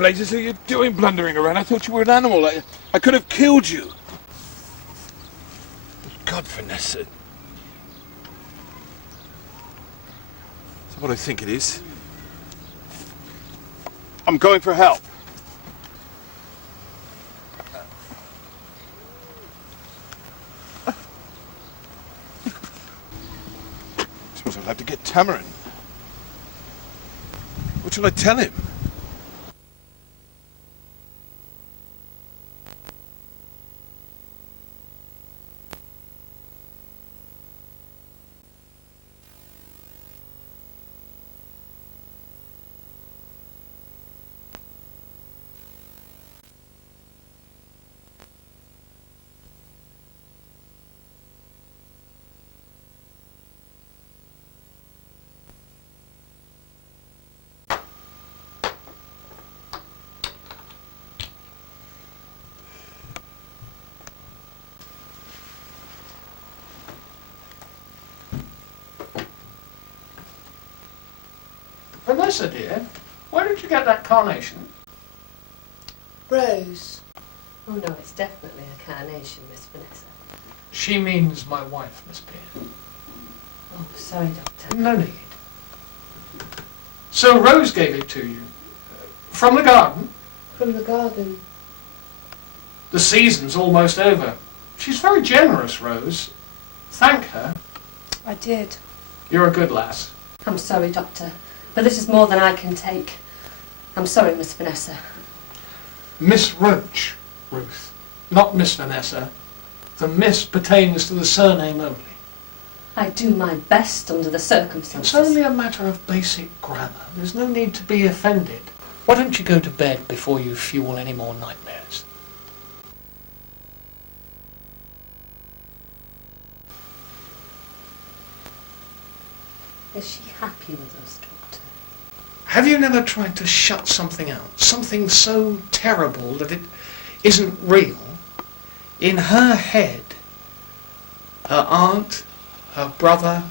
blazes are you doing blundering around? I thought you were an animal. I could have killed you. God, Vanessa. Is that what I think it is? I'm going for help. I suppose I'll have to get Tamarin. What shall I tell him? Vanessa, dear, where did you get that carnation? Rose. Oh no, it's definitely a carnation, Miss Vanessa. She means my wife, Miss Peer. Oh, sorry, Doctor. No need. So Rose gave it to you? From the garden? From the garden. The season's almost over. She's very generous, Rose. Thank her. I did. You're a good lass. I'm sorry, Doctor, but this is more than I can take. I'm sorry, Miss Vanessa. Miss Roach, Ruth, not Miss Vanessa. The miss pertains to the surname only. I do my best under the circumstances. It's only a matter of basic grammar. There's no need to be offended. Why don't you go to bed before you fuel any more nightmares? Is she happy with us, Doctor? Have you never tried to shut something out? Something so terrible that it isn't real? In her head, her aunt, her brother,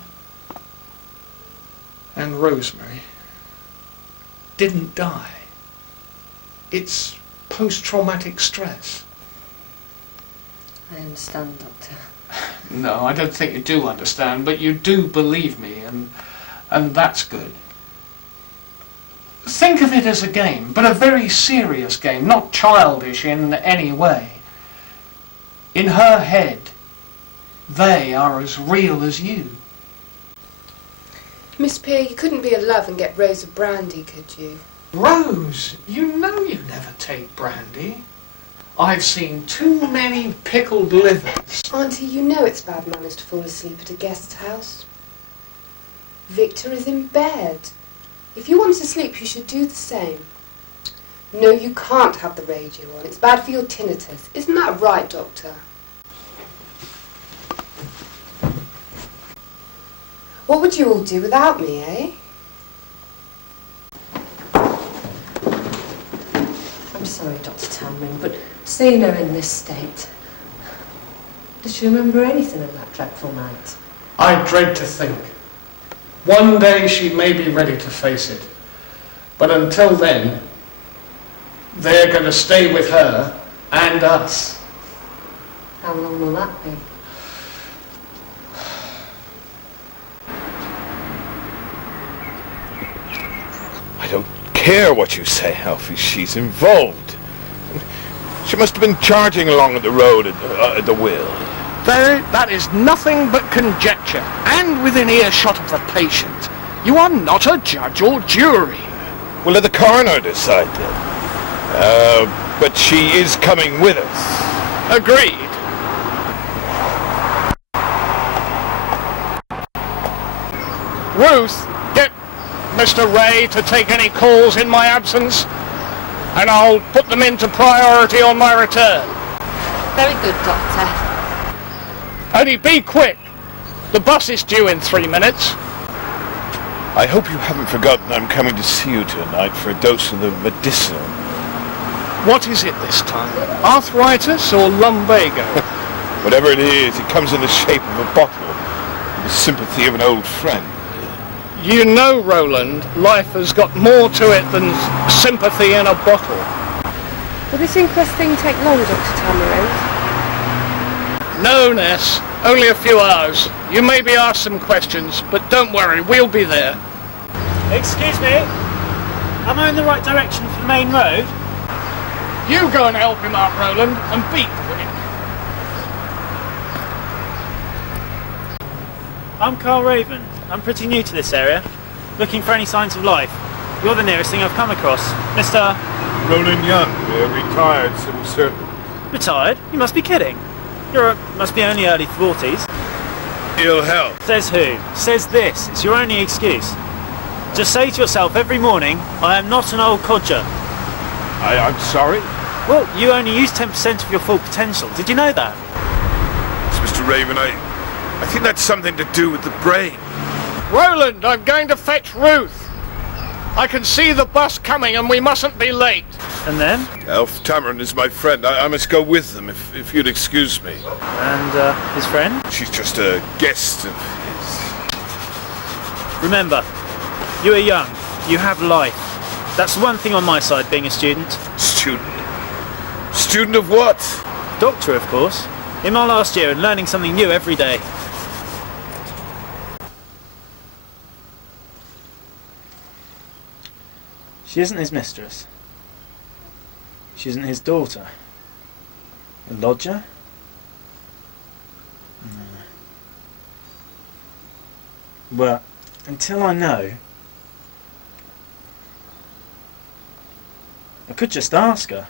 and Rosemary didn't die. It's post-traumatic stress. I understand, Doctor. No, I don't think you do understand, but you do believe me, and that's good. Think of it as a game, but a very serious game, not childish in any way. In her head, they are as real as you. Miss Peer, you couldn't be in love and get Rose a brandy, could you? Rose, you know you never take brandy. I've seen too many pickled livers. Auntie, you know it's bad manners to fall asleep at a guest's house. Victor is in bed. If you want to sleep, you should do the same. No, you can't have the radio on. It's bad for your tinnitus. Isn't that right, Doctor? What would you all do without me, eh? I'm sorry, Dr. Tamarin, but seeing her in this state, does she remember anything of that dreadful night? I dread to think. One day she may be ready to face it. But until then, they're going to stay with her and us. How long will that be? I don't care what you say, Alfie. She's involved. She must have been charging along the road at the wheel. That is nothing but conjecture, and within earshot of the patient. You are not a judge or jury. We'll let the coroner decide then. But she is coming with us. Agreed. Ruth, get Mr. Ray to take any calls in my absence, and I'll put them into priority on my return. Very good, Doctor. Only be quick. The bus is due in 3 minutes. I hope you haven't forgotten I'm coming to see you tonight for a dose of the medicinal. What is it this time? Arthritis or lumbago? Whatever it is, it comes in the shape of a bottle, with the sympathy of an old friend. You know, Roland, life has got more to it than sympathy in a bottle. Will this inquest thing take long, Dr. Tamarind? No, Ness. Only a few hours. You may be asked some questions, but don't worry, we'll be there. Excuse me? Am I in the right direction for the main road? You go and help him out, Roland, and be quick. I'm Carl Raven. I'm pretty new to this area. Looking for any signs of life. You're the nearest thing I've come across. Mr. Roland Young, retired civil servant. Retired? You must be kidding. Must be only early 40s. Ill health. Says who? Says this. It's your only excuse. Just say to yourself every morning, I am not an old codger. I'm sorry? Well, you only use 10% of your full potential. Did you know that? Mr. Raven, I think that's something to do with the brain. Roland, I'm going to fetch Ruth. I can see the bus coming and we mustn't be late. And then? Elf Tamarin is my friend. I must go with them, if you'd excuse me. And his friend? She's just a guest of his. Remember, you are young. You have life. That's one thing on my side, being a student. Student? Student of what? Doctor, of course. In my last year and learning something new every day. She isn't his mistress. She isn't his daughter. A lodger? No. Well, until I know, I could just ask her.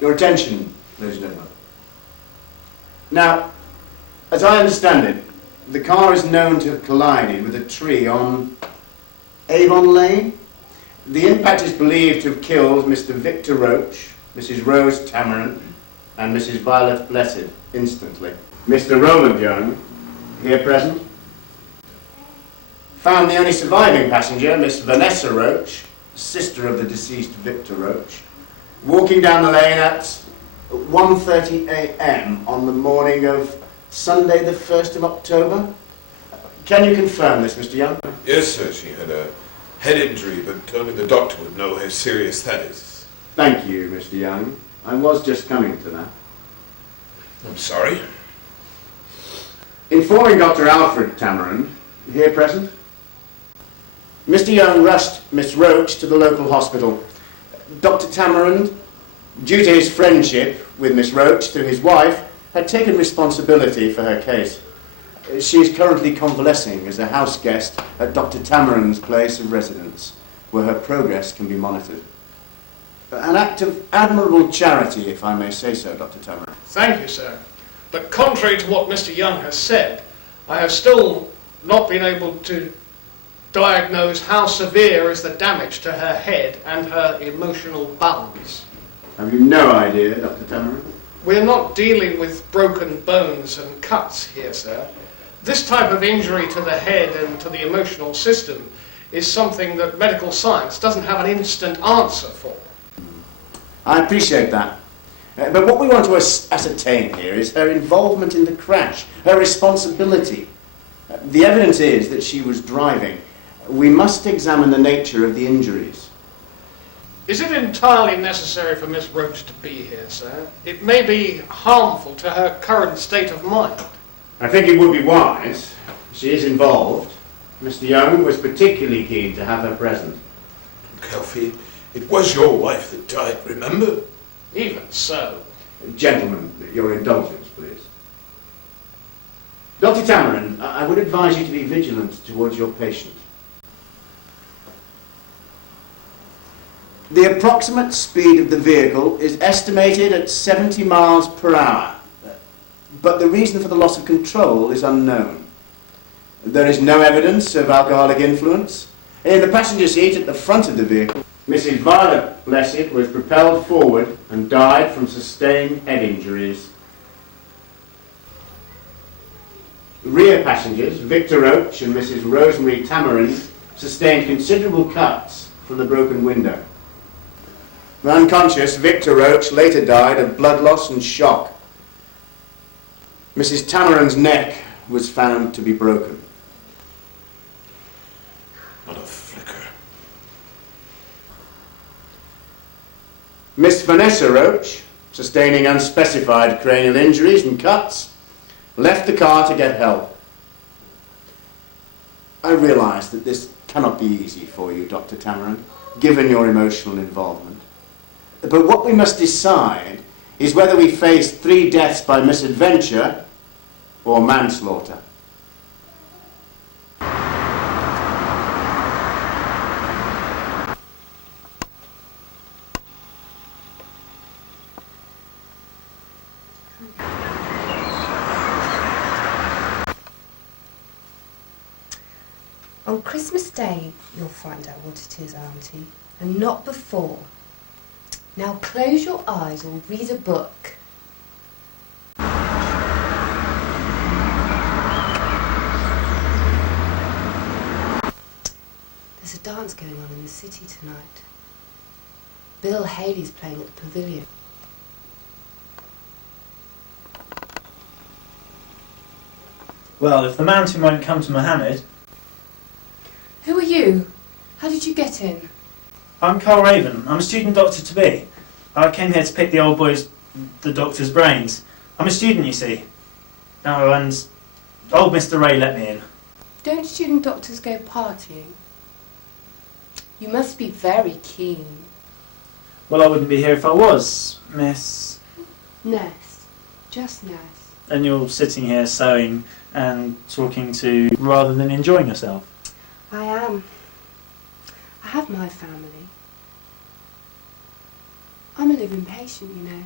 Your attention, ladies and gentlemen. Now, as I understand it, the car is known to have collided with a tree on Avon Lane. The impact is believed to have killed Mr. Victor Roach, Mrs. Rose Tamarin, and Mrs. Violet Blessed instantly. Mr. Roland Young, here present, found the only surviving passenger, Miss Vanessa Roach, sister of the deceased Victor Roach, walking down the lane at 1:30 a.m. on the morning of Sunday the 1st of October. Can you confirm this, Mr. Young? Yes, sir. She had a head injury, but only the doctor would know how serious that is. Thank you, Mr. Young. I was just coming to that. I'm sorry. Informing Dr. Alfred Tamarin, here present, Mr. Young rushed Miss Roach to the local hospital. Dr. Tamarin, due to his friendship with Miss Roach through his wife, had taken responsibility for her case. She is currently convalescing as a house guest at Dr. Tamarin's place of residence, where her progress can be monitored. An act of admirable charity, if I may say so, Dr. Tamarin. Thank you, sir. But contrary to what Mr. Young has said, I have still not been able to diagnose how severe is the damage to her head and her emotional balance. Have you no idea, Dr. Tamarin? We're not dealing with broken bones and cuts here, sir. This type of injury to the head and to the emotional system is something that medical science doesn't have an instant answer for. I appreciate that. But what we want to ascertain here is her involvement in the crash, her responsibility. The evidence is that she was driving. We must examine the nature of the injuries. Is it entirely necessary for Miss Roach to be here, sir? It may be harmful to her current state of mind. I think it would be wise. She is involved. Mr. Young was particularly keen to have her present. Kelfie, it was your wife that died, remember? Even so. Gentlemen, your indulgence, please. Dr. Tamarin, I would advise you to be vigilant towards your patient. The approximate speed of the vehicle is estimated at 70 miles per hour, but the reason for the loss of control is unknown. There is no evidence of alcoholic influence. In the passenger seat at the front of the vehicle, Mrs. Violet Blessed was propelled forward and died from sustained head injuries. Rear passengers, Victor Roach and Mrs. Rosemary Tamarin, sustained considerable cuts from the broken window. Unconscious, Victor Roach later died of blood loss and shock. Mrs. Tameron's neck was found to be broken. What a flicker. Miss Vanessa Roach, sustaining unspecified cranial injuries and cuts, left the car to get help. I realise that this cannot be easy for you, Dr. Tameron, given your emotional involvement. But what we must decide is whether we face 3 deaths by misadventure or manslaughter. On Christmas Day, you'll find out what it is, Auntie, and not before. Now close your eyes or read a book. There's a dance going on in the city tonight. Bill Haley's playing at the Pavilion. Well, if the mountain won't come to Mohammed... Who are you? How did you get in? I'm Carl Raven. I'm a student doctor-to-be. I came here to pick the old boy's, the doctor's brains. I'm a student, you see. Oh, and old Mr. Ray let me in. Don't student doctors go partying? You must be very keen. Well, I wouldn't be here if I was, miss. Nurse. Just nurse. And you're sitting here sewing and talking to rather than enjoying yourself. I am. I have my family. I'm a living patient, you know.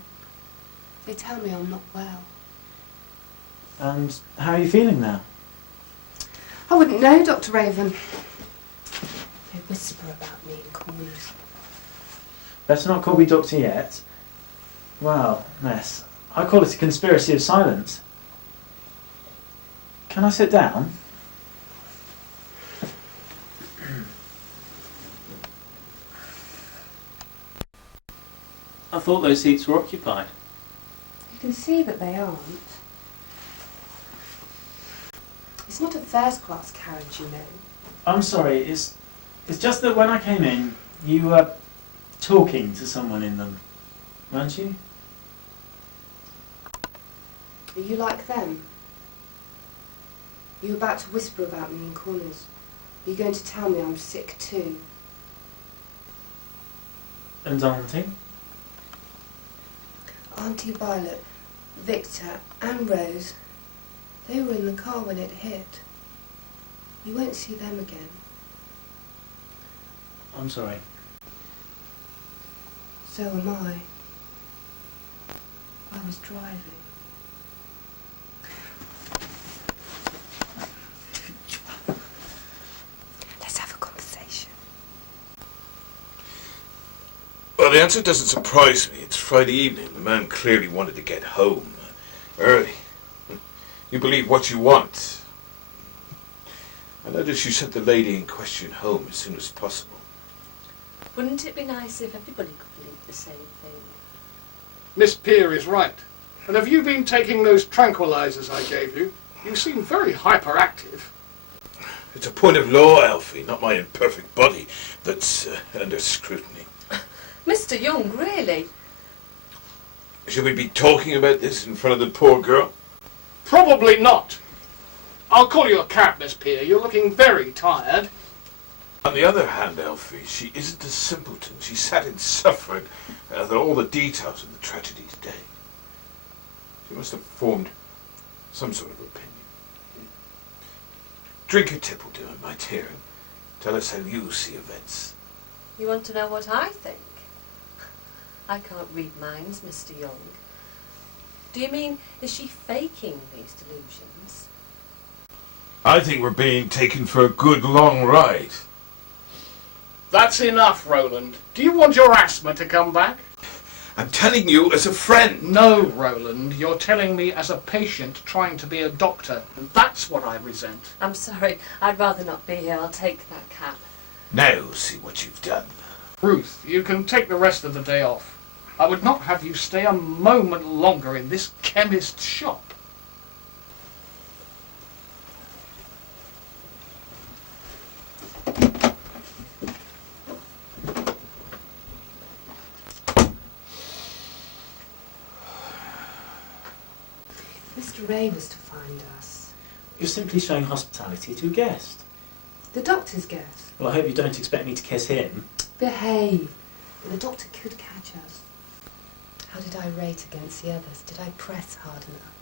They tell me I'm not well. And how are you feeling now? I wouldn't know, Dr. Raven. They whisper about me in corners. Better not call me doctor yet. Well, miss, I call it a conspiracy of silence. Can I sit down? I thought those seats were occupied. You can see that they aren't. It's not a first-class carriage, you know. I'm sorry, it's just that when I came in, you were talking to someone in them, weren't you? Are you like them? Are you about to whisper about me in corners? Are you going to tell me I'm sick too? And Auntie? Auntie Violet, Victor and Rose, they were in the car when it hit. You won't see them again. I'm sorry. So am I. I was driving. Let's have a conversation. Well, the answer doesn't surprise me. It's Friday evening. The man clearly wanted to get home early. You believe what you want. I notice you sent the lady in question home as soon as possible. Wouldn't it be nice if everybody could believe the same thing? Miss Peer is right. And have you been taking those tranquilizers I gave you? You seem very hyperactive. It's a point of law, Alfie, not my imperfect body that's under scrutiny. Mr. Young, really? Should we be talking about this in front of the poor girl? Probably not. I'll call you a cab, Miss Peer. You're looking very tired. On the other hand, Alfie, she isn't a simpleton. She sat and suffered all the details of the tragedy today. She must have formed some sort of opinion. Drink a tipple to her, my dear, and tell us how you see events. You want to know what I think? I can't read minds, Mr. Young. Do you mean, is she faking these delusions? I think we're being taken for a good long ride. That's enough, Roland. Do you want your asthma to come back? I'm telling you as a friend. No, Roland. You're telling me as a patient trying to be a doctor. And that's what I resent. I'm sorry, I'd rather not be here. I'll take that cab. Now see what you've done. Ruth, you can take the rest of the day off. I would not have you stay a moment longer in this chemist's shop. Mr. Ray was to find us. You're simply showing hospitality to a guest. The doctor's guest. Well, I hope you don't expect me to kiss him. Behave. The doctor could catch us. How did I rate against the others? Did I press hard enough?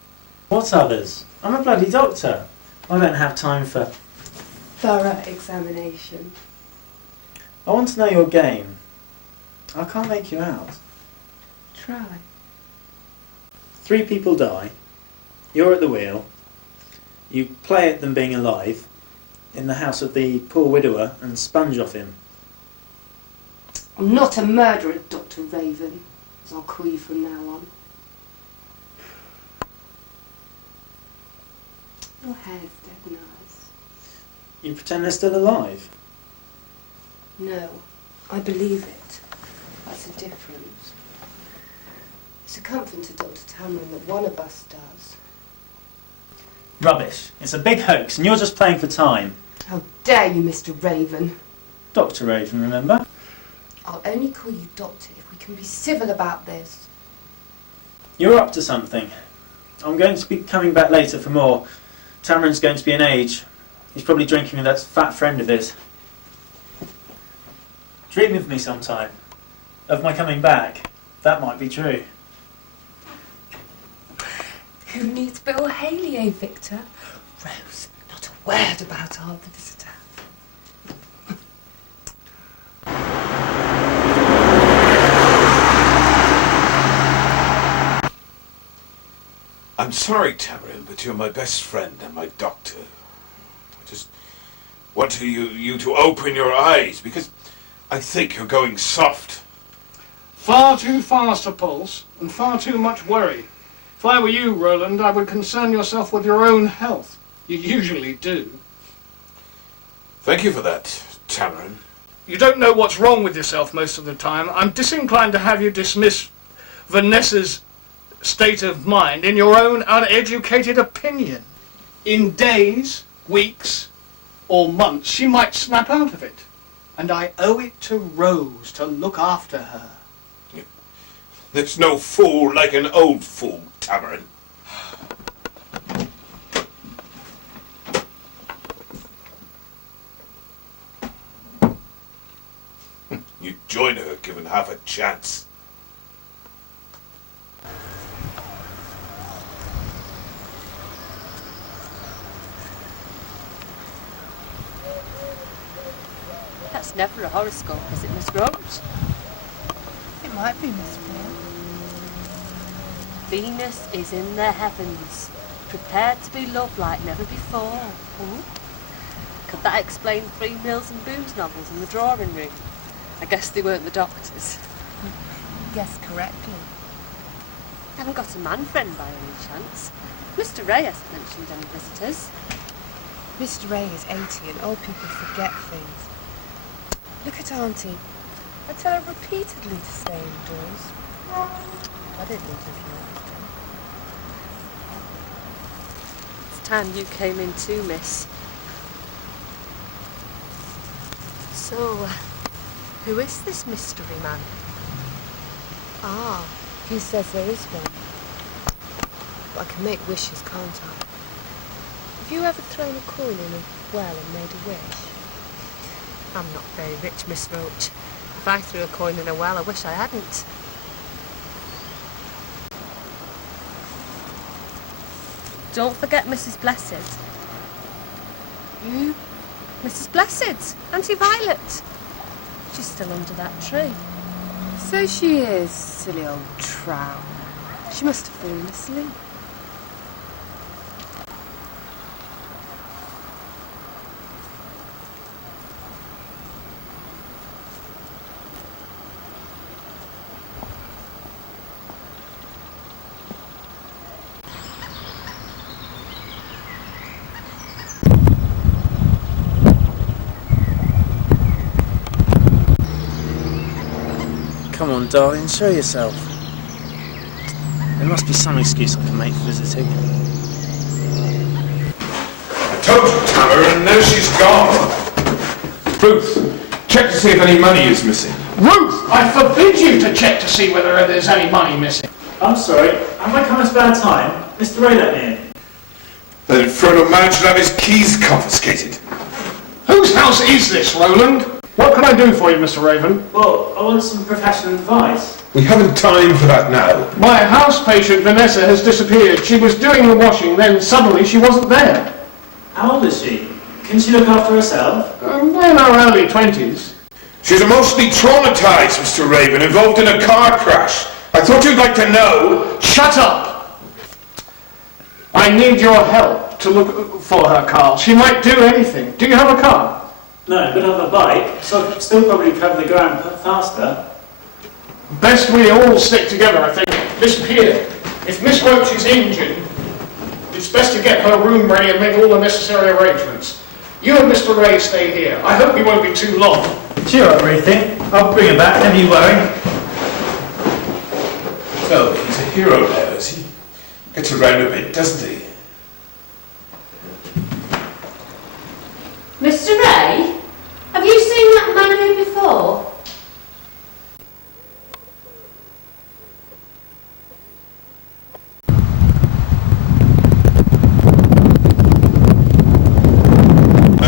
What others? I'm a bloody doctor. I don't have time for... Thorough examination. I want to know your game. I can't make you out. Try. 3 people die. You're at the wheel. You play at them being alive in the house of the poor widower and sponge off him. I'm not a murderer, Dr. Raven, as I'll call you from now on. Your hair's dead nice. You pretend they're still alive. No, I believe it. That's the difference. It's a comfort to Dr. Tamron that one of us does. Rubbish. It's a big hoax and you're just playing for time. How dare you, Mr. Raven? Dr. Raven, remember? I'll only call you Doctor if we can be civil about this. You're up to something. I'm going to be coming back later for more. Tamron's going to be an age. He's probably drinking with that fat friend of his. Dream of me sometime. Of my coming back. That might be true. Who needs Bill Haley, eh, Victor? Rose, not a word about our visitor. I'm sorry, Tamron, but you're my best friend and my doctor. I just want you to open your eyes, because I think you're going soft. Far too fast a pulse, and far too much worry. If I were you, Roland, I would concern yourself with your own health. You usually do. Thank you for that, Tamron. You don't know what's wrong with yourself most of the time. I'm disinclined to have you dismiss Vanessa's state of mind in your own uneducated opinion. In days, weeks, or months, she might snap out of it. And I owe it to Rose to look after her. There's no fool like an old fool, Tamron. You'd join her given half a chance. That's never a horoscope, is it, Miss Roach? It might be, Miss Blair. Venus is in the heavens, prepared to be loved like never before. Ooh. Could that explain 3 Mills and Booze novels in the drawing room? I guess they weren't the doctor's. Guessed correctly. Haven't got a man friend by any chance? Mr. Ray hasn't mentioned any visitors. Mr. Ray is 80 and old people forget things. Look at Auntie. I tell her repeatedly to stay indoors. I don't think of you often. It's time you came in too, miss. So, who is this mystery man? Ah, he says there is one. But I can make wishes, can't I? Have you ever thrown a coin in a well and made a wish? I'm not very rich, Miss Roach. If I threw a coin in a well, I wish I hadn't. Don't forget Mrs. Blessed. You? Mrs. Blessed, Auntie Violet. She's still under that tree. So she is, silly old trout. She must have fallen asleep. Come on, darling, show yourself. There must be some excuse I can make for visiting. I told you, Tamara, and now she's gone. Ruth, check to see if any money is missing. Ruth, I forbid you to check to see whether there's any money missing. I'm sorry, have I come at a bad time? Mr. Ray let me in. That infernal man should have his keys confiscated. Whose house is this, Roland? What can I do for you, Mr. Raven? Well, I want some professional advice. We haven't time for that now. My house patient, Vanessa, has disappeared. She was doing the washing, then suddenly she wasn't there. How old is she? Can she look after herself? In her early 20s. She's emotionally traumatized, Mr. Raven, involved in a car crash. I thought you'd like to know. Shut up! I need your help to look for her, Carl. She might do anything. Do you have a car? No, but I have a bike, so I could still probably cover the ground faster. Best we all stick together, I think. Miss Peer, if Miss Roach is injured, it's best to get her room ready and make all the necessary arrangements. You and Mr. Ray stay here. I hope we won't be too long. Cheer up, Ruthie. I'll bring her back, never you worry. So, he's a hero now, is he? Gets around a bit, doesn't he? Mr. Ray, have you seen that man here before?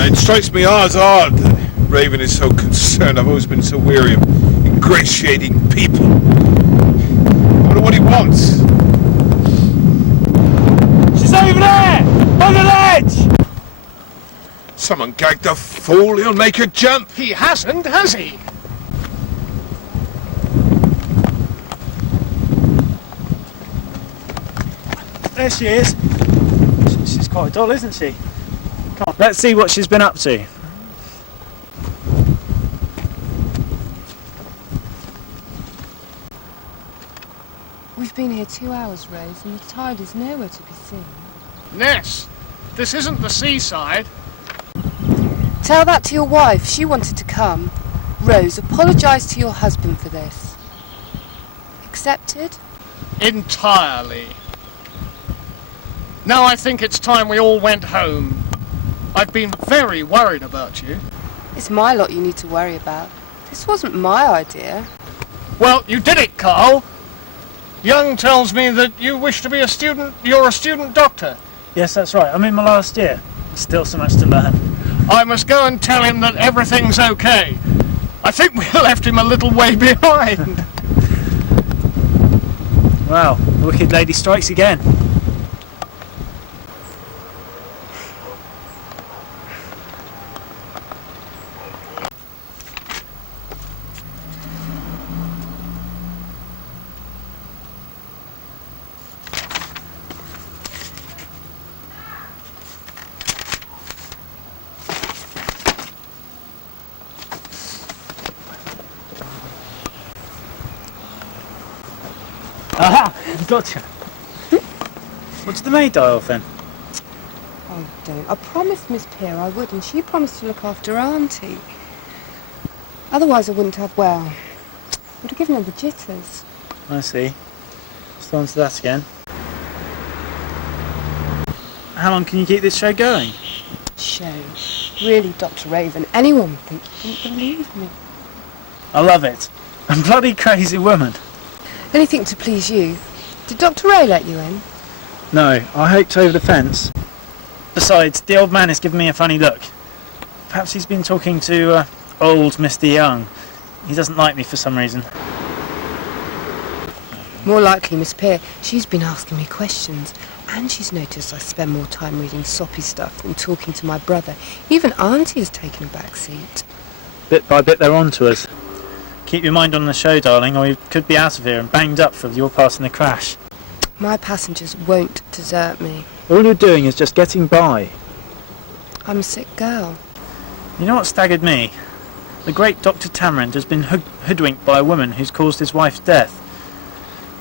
It strikes me as odd that Raven is so concerned. I've always been so weary of ingratiating people. I wonder what he wants. She's over there! On the ledge! Someone gagged the fool, he'll make her jump. He hasn't, has he? There she is. She's quite dull, isn't she? Come on, let's see what she's been up to. We've been here 2 hours, Rose, and the tide is nowhere to be seen. Ness, this isn't the seaside. Tell that to your wife. She wanted to come. Rose, apologise to your husband for this. Accepted? Entirely. Now I think it's time we all went home. I've been very worried about you. It's my lot you need to worry about. This wasn't my idea. Well, you did it, Carl. Young tells me that you wish to be a student. You're a student doctor. Yes, that's right. I'm in my last year. Still so much to learn. I must go and tell him that everything's okay. I think we left him a little way behind. Wow, the wicked lady strikes again. Aha! Gotcha. What did the maid die of then? Oh, don't. I promised Miss Peer I would, and she promised to look after Auntie. Otherwise I wouldn't have, well, would have given her the jitters. I see. Still on to that again. How long can you keep this show going? Show. Really, Dr. Raven, anyone would think you didn't believe me. I love it. A bloody crazy woman. Anything to please you. Did Dr. Ray let you in? No, I hoped over the fence. Besides, the old man is giving me a funny look. Perhaps he's been talking to old Mr. Young. He doesn't like me for some reason. More likely Miss Peer. She's been asking me questions, and she's noticed I spend more time reading soppy stuff than talking to my brother. Even Auntie has taken a back seat. Bit by bit they're on to us. Keep your mind on the show, darling, or you could be out of here and banged up for your part in the crash. My passengers won't desert me. All you're doing is just getting by. I'm a sick girl. You know what staggered me? The great Dr. Tamarind has been hoodwinked by a woman who's caused his wife's death.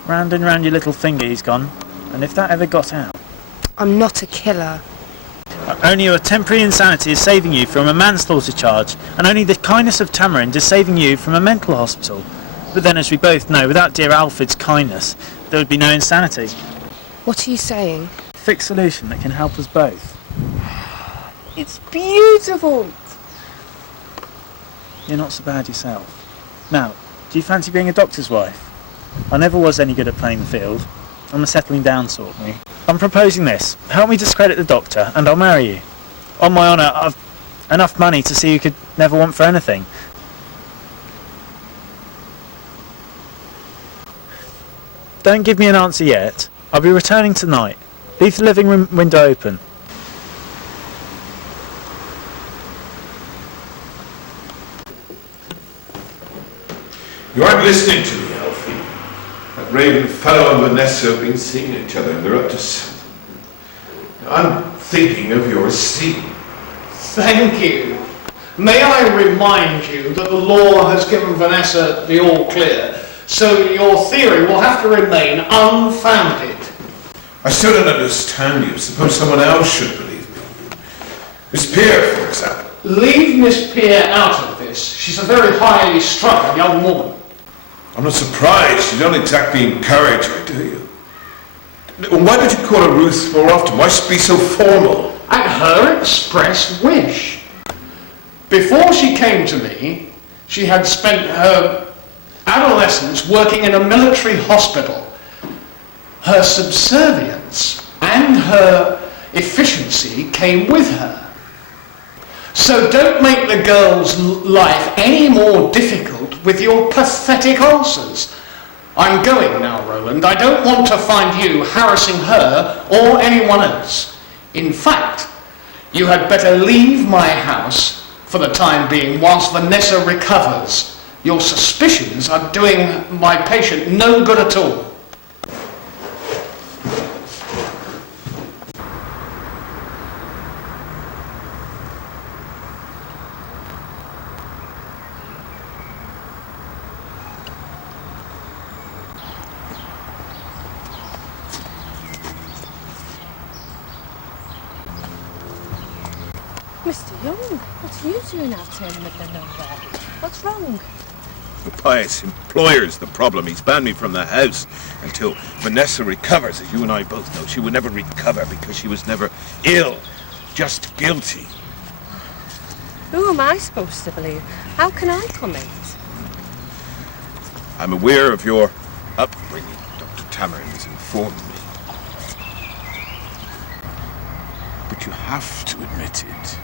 Round and round your little finger he's gone, and if that ever got out... I'm not a killer. Only your temporary insanity is saving you from a manslaughter charge, and only the kindness of Tamarind is saving you from a mental hospital. But then, as we both know, without dear Alfred's kindness, there would be no insanity. What are you saying? Fixed solution that can help us both. It's beautiful. You're not so bad yourself. Now, do you fancy being a doctor's wife? I never was any good at playing the field. I'm a settling down sort, me. I'm proposing this. Help me discredit the doctor, and I'll marry you. On my honour, I've enough money to see you could never want for anything. Don't give me an answer yet. I'll be returning tonight. Leave the living room window open. You aren't listening to me, Alfie. That Raven fellow and Vanessa have been seeing each other, and they're up to something. I'm thinking of your esteem. Thank you. May I remind you that the law has given Vanessa the all clear, so your theory will have to remain unfounded. I still don't understand you. Suppose someone else should believe me. Miss Peer, for example. Leave Miss Peer out of this. She's a very highly strung young woman. I'm not surprised. You don't exactly encourage her, do you? Why don't you call her Ruth more often? Why be so formal? At her express wish. Before she came to me, she had spent her adolescence working in a military hospital. Her subservience and her efficiency came with her. So don't make the girl's life any more difficult with your pathetic answers. I'm going now, Roland. I don't want to find you harassing her or anyone else. In fact, you had better leave my house for the time being whilst Vanessa recovers. Your suspicions are doing my patient no good at all. Mr. Young, what are you doing out here in the middle of nowhere? What's wrong? The pious employer's the problem. He's banned me from the house until Vanessa recovers. As you and I both know, she would never recover because she was never ill, just guilty. Who am I supposed to believe? How can I comment? I'm aware of your upbringing. Dr. Tamarin has informed me. But you have to admit it.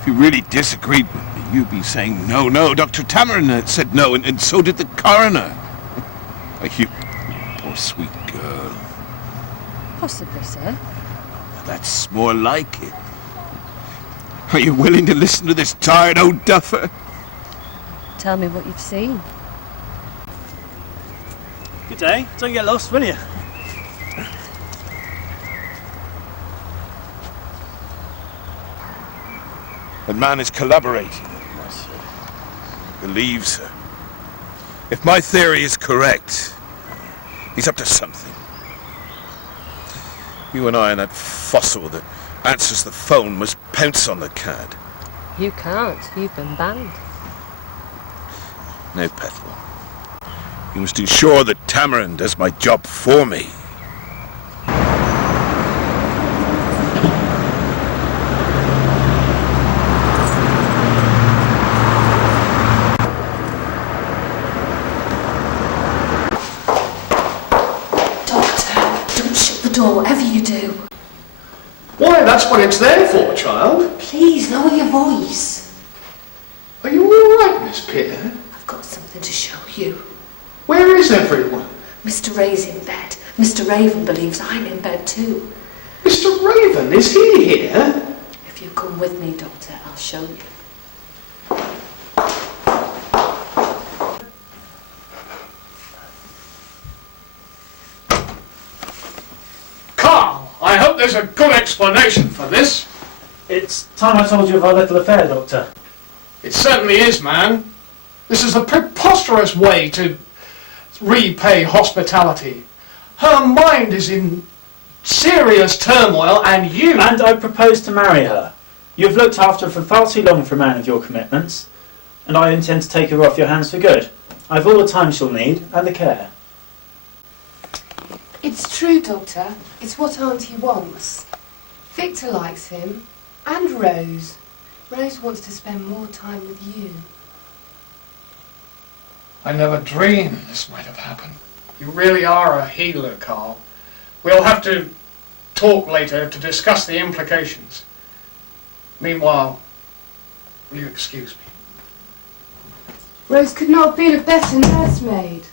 If you really disagreed with me, you'd be saying, no, no, Dr. Tamarin said no, and so did the coroner. You poor sweet girl. Possibly, sir. That's more like it. Are you willing to listen to this tired old duffer? Tell me what you've seen. Good day. Don't get lost, will you? That man is collaborating with us. Believes her. If my theory is correct, he's up to something. You and I and that fossil that answers the phone must pounce on the cad. You can't. You've been banned. No, Petal. You must ensure that Tamarin does my job for me. Door, whatever you do. Why, that's what it's there for, child. Please lower your voice. Are you all right, Miss Peer? I've got something to show you. Where is everyone? Mr. Ray's in bed. Mr. Raven believes I'm in bed too. Mr. Raven, is he here? If you come with me, Doctor, I'll show you. I hope there's a good explanation for this. It's time I told you of our little affair, Doctor. It certainly is, man. This is a preposterous way to repay hospitality. Her mind is in serious turmoil, and you... And I propose to marry her. You've looked after her for far too long for a man of your commitments, and I intend to take her off your hands for good. I've all the time she'll need, and the care. It's true, Doctor. It's what Auntie wants. Victor likes him, and Rose. Rose wants to spend more time with you. I never dreamed this might have happened. You really are a healer, Carl. We'll have to talk later to discuss the implications. Meanwhile, will you excuse me? Rose could not have been a better nursemaid.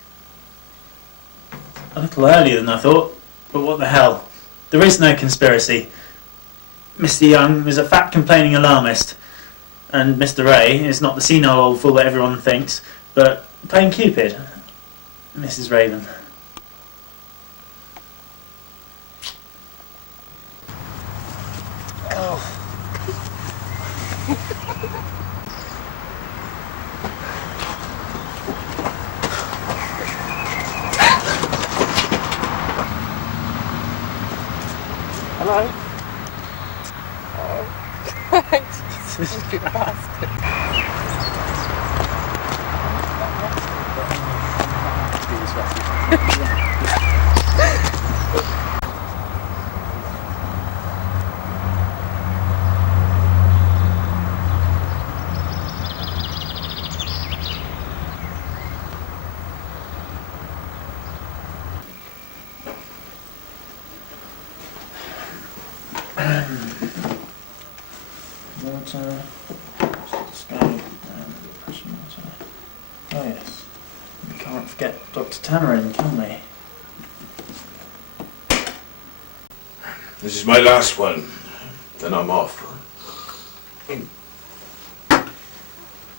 A little earlier than I thought, but what the hell? There is no conspiracy. Mr. Young is a fat complaining alarmist, and Mr. Ray is not the senile old fool that everyone thinks, but plain Cupid, Mrs. Raven. Oh. Hello? Oh, thanks. You bastard. Water, escape, and pressure water. Oh yes, we can't forget Dr. Tannerin, can we? This is my last one. Then I'm off.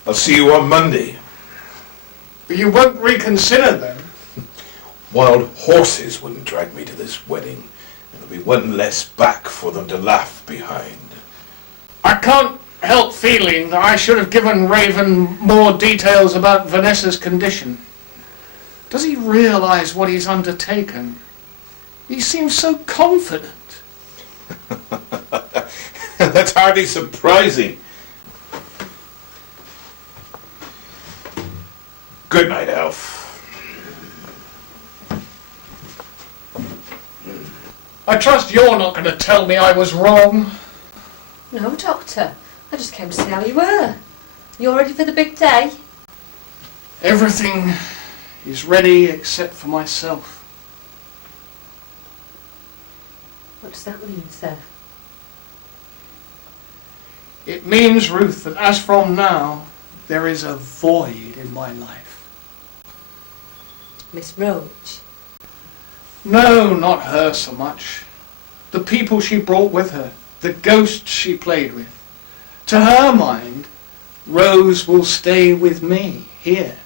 I'll see you on Monday. But you won't reconsider then? Wild horses wouldn't drag me to this wedding. There'll be one less back for them to laugh behind. I can't help feeling that I should have given Raven more details about Vanessa's condition. Does he realise what he's undertaken? He seems so confident. That's hardly surprising. Good night, Elf. I trust you're not going to tell me I was wrong. No, Doctor. I just came to see how you were. You all ready for the big day? Everything is ready except for myself. What does that mean, sir? It means, Ruth, that as from now, there is a void in my life. Miss Roach? No, not her so much. The people she brought with her, the ghosts she played with. To her mind, Rose will stay with me here.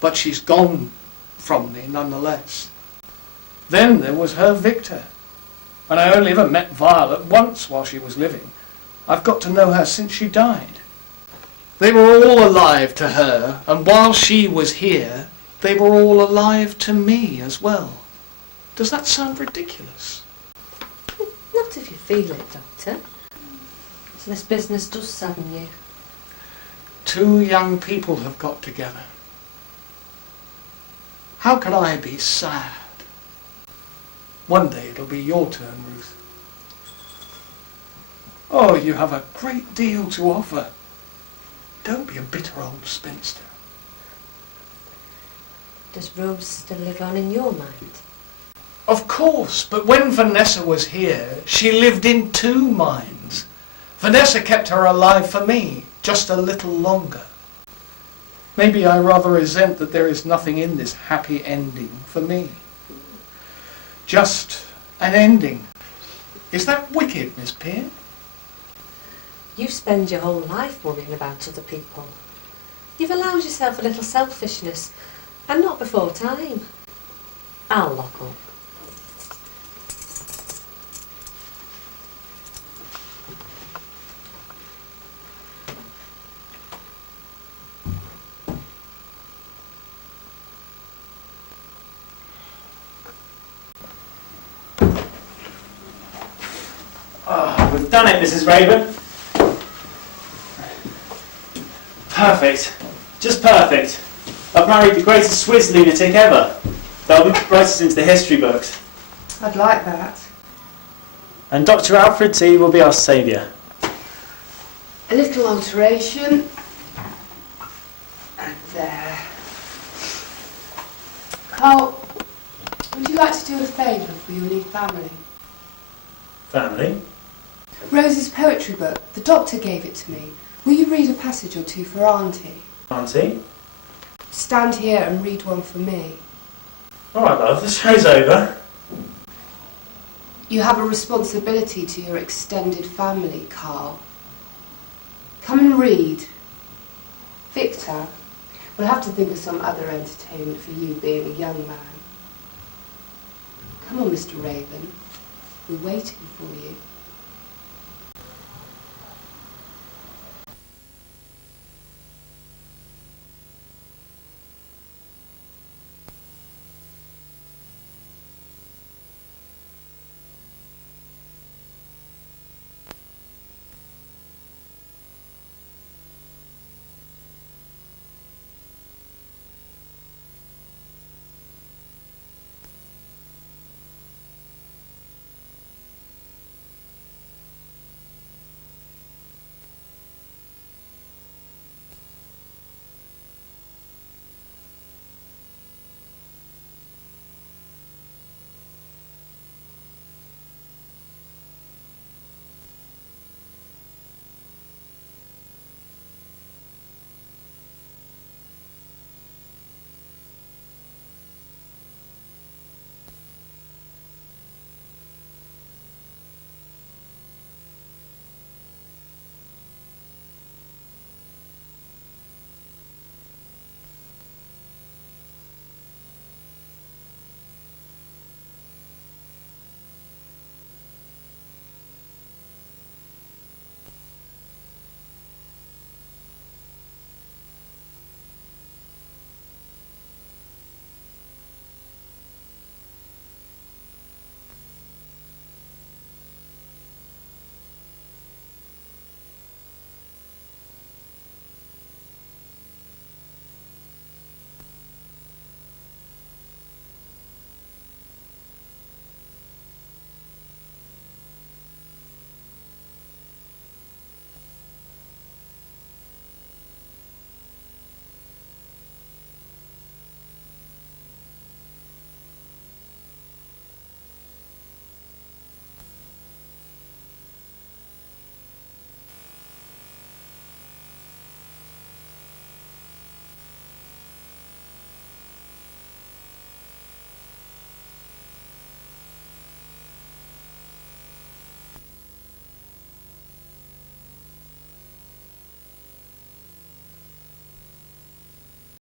But she's gone from me nonetheless. Then there was her Victor. And I only ever met Violet once while she was living. I've got to know her since she died. They were all alive to her, and while she was here, they were all alive to me as well. Does that sound ridiculous? Not if you feel it, Doctor. So this business does sadden you. Two young people have got together. How can I be sad? One day it'll be your turn, Ruth. Oh, you have a great deal to offer. Don't be a bitter old spinster. Does Rose still live on in your mind? Of course, but when Vanessa was here, she lived in two minds. Vanessa kept her alive for me, just a little longer. Maybe I rather resent that there is nothing in this happy ending for me. Just an ending. Is that wicked, Miss Pearce? You spend your whole life worrying about other people. You've allowed yourself a little selfishness, and not before time. I'll lock up. Oh, we've done it, Mrs. Raven. Perfect. Just perfect. I've married the greatest Swiss lunatic ever. They'll write us into the history books. I'd like that. And Dr. Alfred T will be our saviour. A little alteration. And there. Carl, would you like to do a favour for your new family? Family? Rose's poetry book. The doctor gave it to me. Will you read a passage or two for Auntie? Auntie? Stand here and read one for me. All right, love, the show's over. You have a responsibility to your extended family, Carl. Come and read. Victor, we'll have to think of some other entertainment for you being a young man. Come on, Mr. Raven. We're waiting for you.